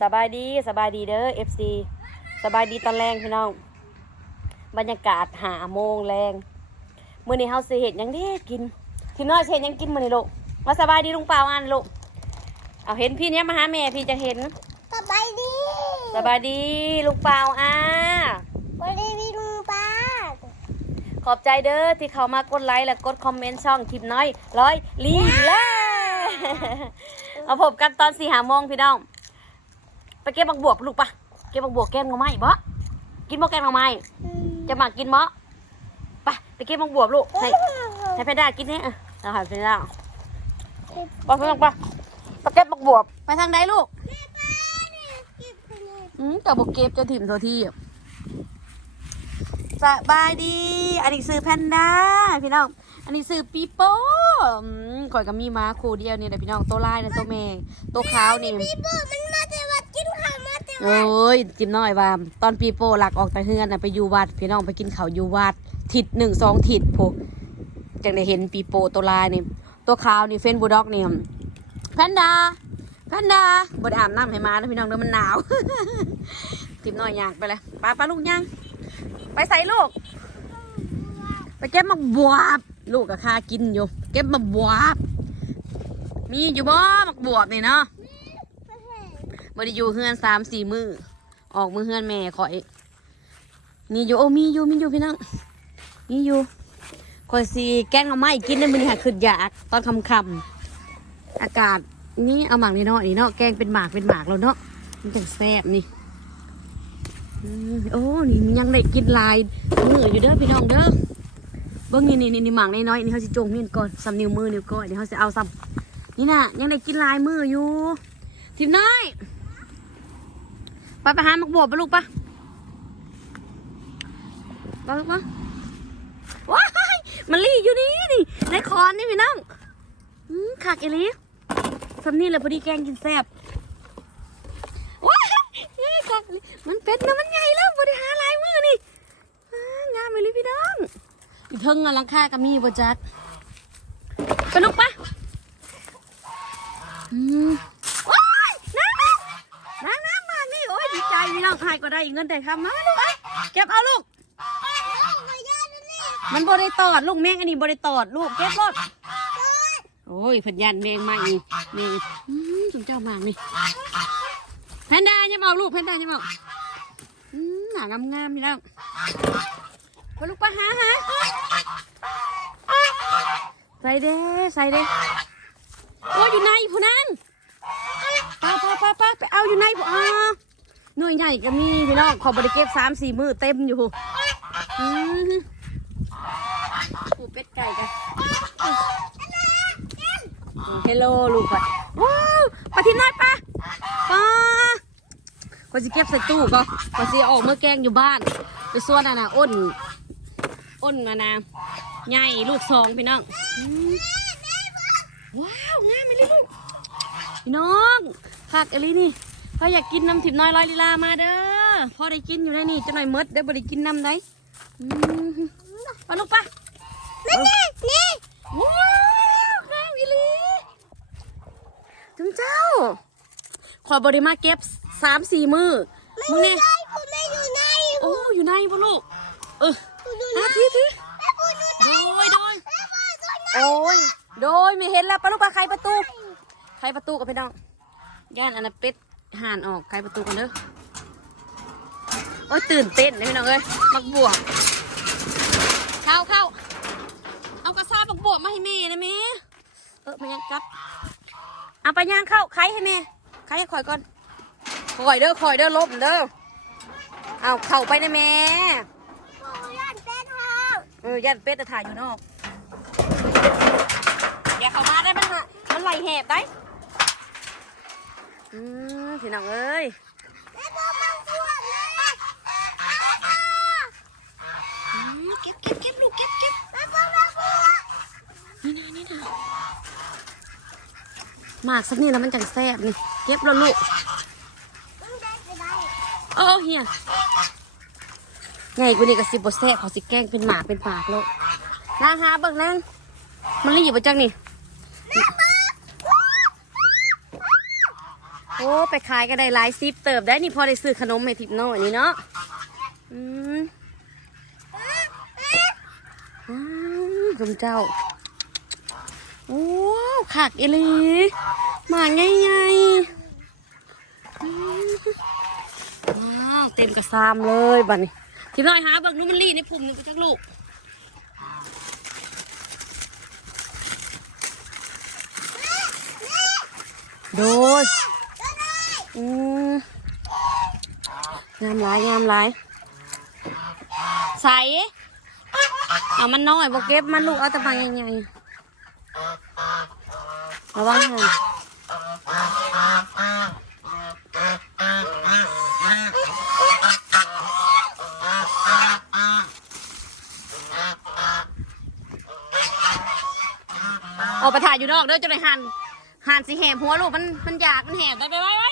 สบายดีสบายดีเด้อ FC สบายดีตอนแรงพี่น้อง บรรยากาศหาโมงแรงมื้อนี้เฮาสิเฮ็ดหยังเด้กินทีน้อยสิเฮ็ดหยังกินมื้อนี้ลูกว่าสบายดีลุงเปล่าอันลูกเอาเห็นพี่เนี้ยมาหาแม่พี่จะเห็นสบายดีสบายดีลุงเปล่าอ่าวันนี้พี่ลุงป้าขอบใจเด้อที่เข้ามากดไลค์และกดคอมเมนต์ช่องทิปน้อยร้อยลีแลเอาพบกันตอนสี่หาโมงพี่น้อง ไปเก็บบักบวบลูกปะเก็บบักบวบแก้มงไม้บ่กินบ่แก้มงไม้จะหมักกินบ่ไปไปเก็บบักบวบลูกให้ให้เพนด้ากินเนี่ยเออเอาหาเพนด้าไปไปไปไปเก็บบักบวบไปทางใดลูกอืมแต่บกเก็บเจะถิ่มโทที่สบายดี อันนี้ซื้อแพนด้าพี่น้อง อันนี้ซื้อปีโป้อืมข่อยก็มีมาคู่เดียวนี่แหละพี่น้อง ตัวลายนะตัวแม่ ตัวขาวนี่พี่ปู่มันมาแต่วัดกิน ข้าวมาแต่โอ้ยจิมน้อยว่า ตอนปีโป้หลักออกแต่เฮือนน่ะไปอยู่วัด พี่น้องไปกินข้าวอยู่วัด ทิศหนึ่งสองทิศพวกจังได้เห็นปีโป้ตัวลายนี่ตัวขาวนี่เฟนบูด็อกนี่แพนด้าแพนด้าบดอาบน้ำให้มาแล้วพี่น้องเดี๋ยวมันหนาวจิมน้อยยางไปเลยป้าป้าลูกยางไปใส่ลูกไปเก็บมาบวบลูกกับข้ากินอยู่ เก็บมาบวบมีอยู่บ่มักบวบนี่เนาะ บไดอยู่เฮือนสามสี่มือออกมือเฮือนแม่ข่อย มีอยู่โอ้มีอยู่มีอยู่พี่น้องมีอยู่ข่อยสีแกงเอาไม้กินได้มือนี้ค่ะขึ้นอยากตอนค่ำอากาศนี่เอาหมากนี่เนาะนี่เนาะแกงเป็นหมากเป็นหมากแล้วเนาะมันจังแซ่บนี่โอ้นี่ยังได้กินลายมืออยู่เด้อพี่น้องเด้อเบิ่งนี่นี่นี่นหมากน้อยๆนี่เขาสิจงนี่ก่อนซ้ำนิ้วมือนิ้วก้อยเดี๋ยวเขาสิเอาซ้ำนี่น่ะยังได้กินลายมืออยู่ทิมน้อย ไปไปหาหมักบวบไปลูกปะไปลูกปะว้ายมันรีอยู่นี่นี่ในคอนนี่พี่น้องอืมขากเอลีสำนี่เลยพอดีแกงกินแซ่บว้ายขากอีหลีมันเป็ดนะมันใหญ่แล้วบริหารลายมือนี่งามเลยพี่น้องอีเทิงอะลังคาก็มีบ่จักไปลูกปะอืมว้ายน้ำ น้ำน้ำมานี่โอ้ยดีใจพี่น้องใครก็ ได้เงินแต่คำมาลูกอะเก็บเอาลูก มันบริตอดลูกแมงอันนี้บริตอดลูกเก็บรถโอ้ยพันยันแมงมาอีกนี่สุนเจ้ามากนี่แพนด้ายังเอาลูกแพนด้ายังเอาหนางามงามๆพี่น้องไปลูกปะหาหาใส่เด้ใส่เด้โอ้อยู่ในผู้นั้นป้าป้าป้าป้าไปเอาอยู่ในบ่อ่า หน่วยใหญ่ก็มีพี่น้องขอบริเก็บสามสี่มือเต็มอยู่ปูเป็ดไก่กันเฮลโลลูกก่อนว้าวปลาทินน้อยปะป้าก็สิเก็บใส่ตู้ก็ก็สิออกเมื่อแกงอยู่บ้าน ไปส่วนน่ะนะอ้น อ้นมานะใหญ่ลูกสองพี่น้อง ว้าวงามไปเลยลูก พี่น้องผักอะไรนี่ ถ้าอยากกินน้ำถิบน้อยร้อยลีลามาเด้อพอได้กินอยู่ได้นี่จะหน่อยมดได้บ่ได้กินน้ำได้อืมไปลูกปะนี่นี่ว้าวข้าวอีหลีจุงเจ้า ขอบริมาเก็บสามสี่มือมึงเนี่ยไอ้ปู่ไม่อยู่ไหนโอ้อยู่ในบ่ลูกเออปู่อยู่อาทีทีแม่ปู่อยู่ไหนโดยโดยแม่ปู่อยู่ไหนโอ้ยโดยไม่เห็นแล้วปะลูกปะใครประตู ใครประตูกับพี่น้องย่านอันนั้นเป็ด ห่านออกใครประตูกันเด้อโอ้ยตื่นเต้นเลยพี่น้องเอ้ยมักบวกเข้าเข้าเอากระซาบักบวกมาให้แม่นะแม่เออมายังกลับเอาไปย่างเข้าใครให้แม่ใครให้คอยก่อนคอยเด้อคอยเด้อลบเด้อเอาเข้าไปนะแม่ปู่ยันเป็นทางเออย่านเป็ดจะถ่ายอยู่นอกอย่าเข้ามาได้มันฮะมันไหลแหบได้อืม พี่น้องเอ้ยแม่ปู่มังควรเลยอืมเก็บเก็บเก็บลูกเก็บเก็บแม่ปู่แม่ปู่นี่นะนี่นะหมากสักนี่แล้วมันจังแซ่บนี่ เก็บแล้วลูกโอ้เฮียไงกูนี่ก็สิบแซ่บเขาสิแกล้งเป็นหมากเป็นปากแล้วนางหาเบิ่งนางมันรีบไปจังนี่ โอ้ไปขายก็ได้หลายซิปเติบได้นี่พอได้ซื้อขนมให้ทิพย์น้อยนี่เนาะอืมอ้าวคุณเจ้าโอ้ขักเอลีมาไงไงอืมว้าวเต็มกระซามเลยบัดนี้ทิพย์น้อยหาเบิ่งนู้นมันรีในพุ่มนึงไปจักลูกโดย อืมงามหลายงามหลายใส่เอามันน้อยบอกเก็บมันลูกเอาแต่บางใหญ่ๆระวังหันออกไปถ่ายอยู่นอกเด้อจะได้หันหันสิแหบหัวลูกมันมันอยากมันแหบไปไปไปไป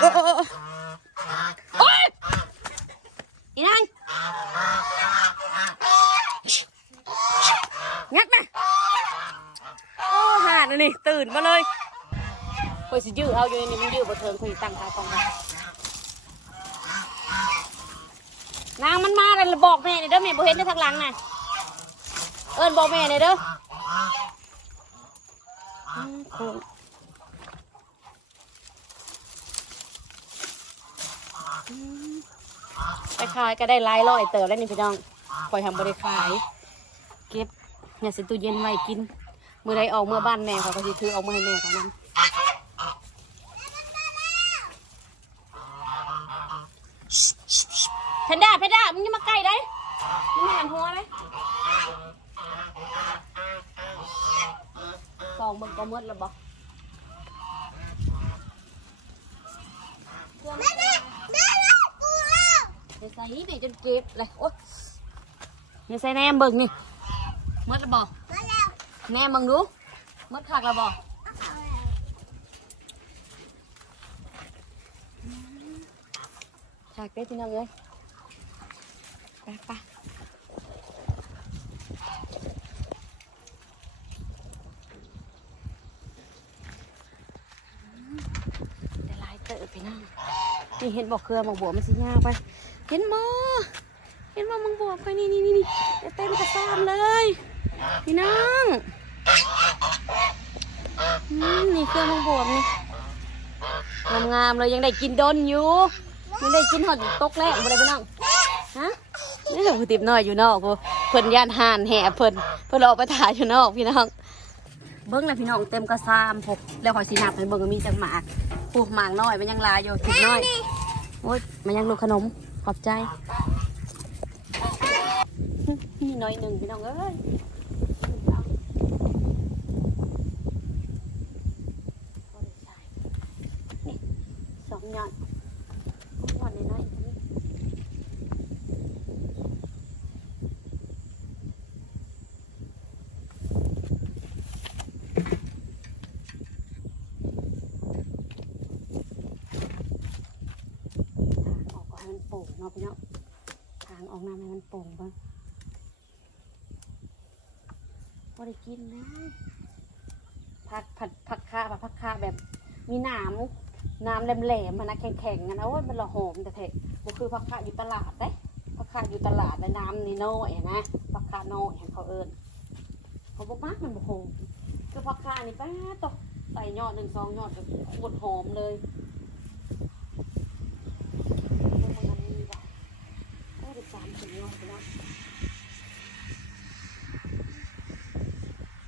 โอ้โอ้โอ้โอ้ยอีนางงัดมาโอ้ห่านะนี่ ตื่นมาเลยคอ ยื้อเอาอยู่นี่มันยื้อบ่เทิงคอยตั้งขากองกันนางมันมาเลยบอกแม่นี่เด้อแม่บ่เห็นในทางหลังน่ะเอิ้นบอกแม่นี่เด้อไปขายก็ได้หลายร้อยเติบแล้วนี่พี่น้องคอยทำบริขาย เก็บเนี่ยสิตู้เย็นไว้กิน มือใดออกเมื่อบ้านแม่เขาก็สิถือเอามาให้แม่เขานั้น เพนด้าเพนด้ามึงอยังมาใกล้ได้มึงไม่หันหัวเลยสองเบิ่งก็หมดแล้วบอกแม่แม่แม่แม่ปูแล้วเดี๋ยวใส่นี่จนเก็บเลยโอ๊ยเดี๋ยวใส่แนมเบิ่งนี่หมดแล้วบอกแนมมึงดูหมดคักแล้วบอก เอาแล้ว คักได้พี่น้องเลยไปไปเดี๋ยวลายเตอะพี่น้องนี่เห็นบอกเครือมังบัวมันสิยาวไป เห็นบ่เห็นบ่มังบัวไปนี่นี่นี่เต็มกระซามเลย พี่น้องนี่เครือมังบัวนี่งามๆเลยยังได้กินดนอยู่ ยังได้กินหอดตกแรกบ่ได้พี่น้องฮะนี่เหรอผู้ติบน้อยอยู่นอกกูเพิ่นย่านห่านแห่เพิ่นเพิ่นออกไปถ่ายอยู่นอกพี่น้อง เบิ้งเลยพี่น้องเต็มกระซามพกแล้วขอยสีนับให้เบิ้งว่ามีจังหมากปลูกหมากน้อยมันยังลายอยู่ติดน้อยโอ้ยมันยังลูกขนมขอบใจนี่น้อยหนึ่งพี่น้องเอ้ยนี่สองยอดยอดน้อยๆนี่ทางออกก็ให้มันโป่งเนาะพี่น้องทางออกน้ำให้มันโป่งบ้าง พอได้กินนะผักผัดผักคาแบบผักคาแบบมีหนามน้ำแหลมๆมันนะแข็งๆกันนะโอ้ยมันละหอมแต่เถอะก็คือผักคาอยู่ตลาดเด้ผักคาอยู่ตลาดแล้วน้ำนี่น้อยนะผักคาน้อยเขาเอิญเขาบอกมากมันบ่หอมคือผักคานี่แป๊ะตกใส่ยอดหนึ่งสองยอดก็โคตรหอมเลยแล้วมันมีแบบโอ้ยได้สามถึงยอดไปแล้ว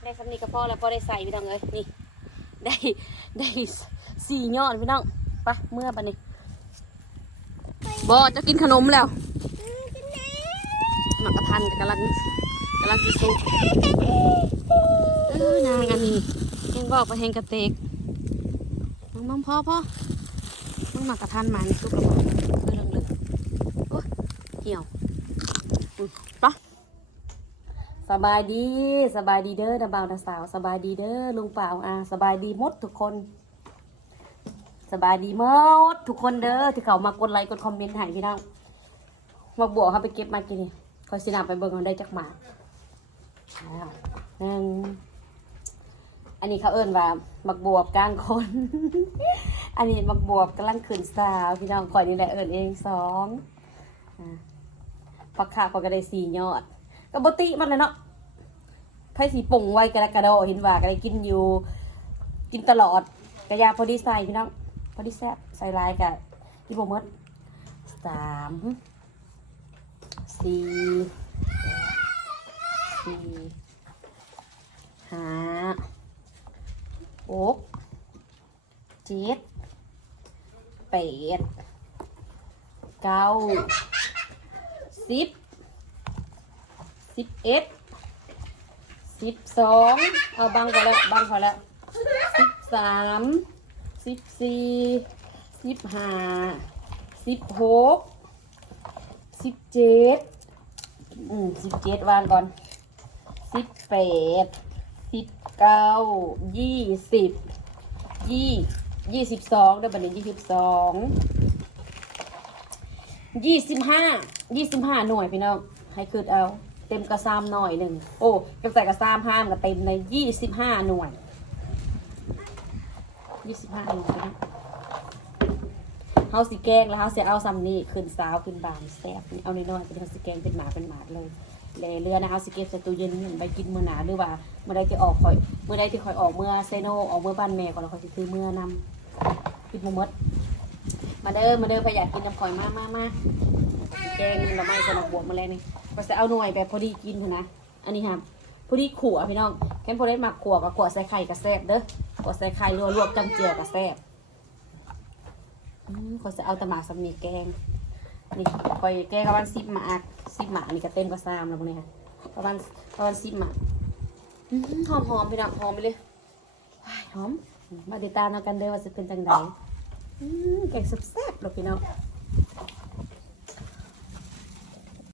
ได้สำนีกระเพาะแล้วพอได้ใส่พี่น้องเลยนี่ ได้ได้สี่ยอดพี่น้องไปเมื่อปันนี้บอจะกินขนมแล้วหมักกระทันกำลังกำลังสิสุกเออนางอันนี้ยังบอกไปแหงกระเตกมังมังพ่อพ่อมังหมักกระทันหมานี่สุกแล้วบ่เออเหลืองๆโอ้เหี่ยวอืมไป สบายดีสบายดีเด้อดาบ่าวดาสาว สบายดีเด้อลุงเปล่าอะสบายดีหมดทุกคน สบายดีหมดทุกคนเด้อที่เขามากดไลค์กดคอมเมนต์ให้พี่น้องมาบวกเขาไปเก็บมากินนี่คอยสินาไปเบิ่งเขาได้จักหมาหนึ่งอันนี้เขาเอิ้นว่ามักบวบกลางคน อันนี้มักบวบกำลังขึ้นสาวพี่น้องคอยนี่แหละเอิ้นเองสองปักขาเขาก็ได้สี่ยอด ก็บติมันเลยเนาะไพ่สีป่งไว้กระดกกระโดดเห็นว่าก็ได้กินอยู่ กินตลอดกระยาพอดีใส่พี่น้องพอดีแซ่บใส่ลายกับที่โบมดสามสี่สี่ห้าหกเจ็ดแปดเก้าสิบ สิบเอ็ดสิบสองเอาบังพอแล้วบังพอแล้วสิบสามสิบสี่สิบห้าสิบหกสิบเจ็ดอืมสิบเจ็ดวางก่อนสิบแปดสิบเก้ายี่สิบยี่ยี่สิบสองได้บัดนี้ยี่สิบสองยี่สิบห้ายี่สิบห้าหน่วยพี่น้องให้คืดเอา เต็มกระซามหน่อยหนึ่งโอ้กระใส่กระซามห้ามกับเต็มในยี่สิบห้าหน่วยยี่สิบห้าเองนะเฮาสิแกงแล้วเฮาเสิเอาซัมนี่ขึ้นสาวขึ้นบานแซ่บนี่เอาในน้อยเป็นเฮาสิแกงเป็นหมาเป็นหมาเลยเลยเรือนะเฮาสิเก็บใส่ตู้เย็นไปกินมื้อหนาหรือว่าเมื่อใดที่ออกข่อยเมื่อใดที่ข่อยออกเมื่อเซโนออกเมื่อบ้านแม่ก่อนแล้วข่อยสิซื้อเมื่อนำกินบ่หมดมาเด้อมาเด้อพยากกินน้ำข่อยมากมากมาสิแกงหน่อไม้สนับบวกมาแล้วนี่ ก็จะเอาหน่วยแบบพอดีกินนะ อันนี้ครับพอดีขั่วพี่น้องแค่พอได้หมักขั่วกับขั่วใส่ไข่กับแซ่บเด้อกดใส่ไข่ลวกลวกจำเจียวกับแซ่บอืมขอยจะเอาตะหมากสำนีแกง นี่คอยแกงประมาณสิบหมากสิบหมากนี่ก็เต็มก็ซามแล้วพวกนี้ค่ะประมาณประมาณสิบหมากหอมหอมพี่น้องหอมไปเลยหอม มาติดตามเอากันเด้อว่าจะเป็นจังไดแกงแซ่บๆหรอกพี่น้อง